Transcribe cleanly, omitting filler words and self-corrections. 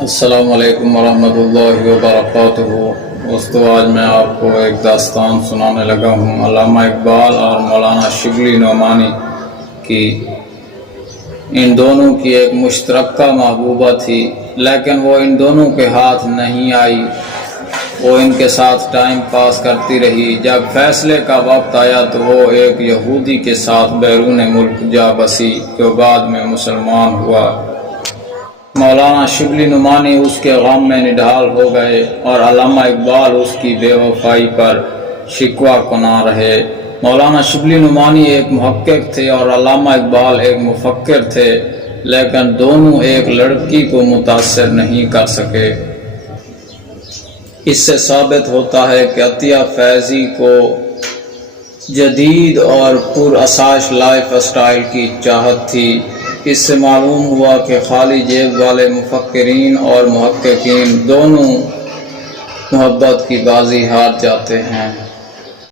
السلام علیکم ورحمۃ اللہ وبرکاتہ۔ دوستو، آج میں آپ کو ایک داستان سنانے لگا ہوں علامہ اقبال اور مولانا شبلی نعمانی کی۔ ان دونوں کی ایک مشترکہ محبوبہ تھی، لیکن وہ ان دونوں کے ہاتھ نہیں آئی۔ وہ ان کے ساتھ ٹائم پاس کرتی رہی۔ جب فیصلے کا وقت آیا تو وہ ایک یہودی کے ساتھ بیرون ملک جا بسی، جو بعد میں مسلمان ہوا۔ مولانا شبلی نعمانی اس کے غم میں نڈھال ہو گئے اور علامہ اقبال اس کی بے وفائی پر شکوہ کناں رہے۔ مولانا شبلی نعمانی ایک محقق تھے اور علامہ اقبال ایک مفکر تھے، لیکن دونوں ایک لڑکی کو متاثر نہیں کر سکے۔ اس سے ثابت ہوتا ہے کہ عطیہ فیضی کو جدید اور پرآسائش لائف اسٹائل کی چاہت تھی۔ اس سے معلوم ہوا کہ خالی جیب والے مفکرین اور محققین دونوں محبت کی بازی ہار جاتے ہیں۔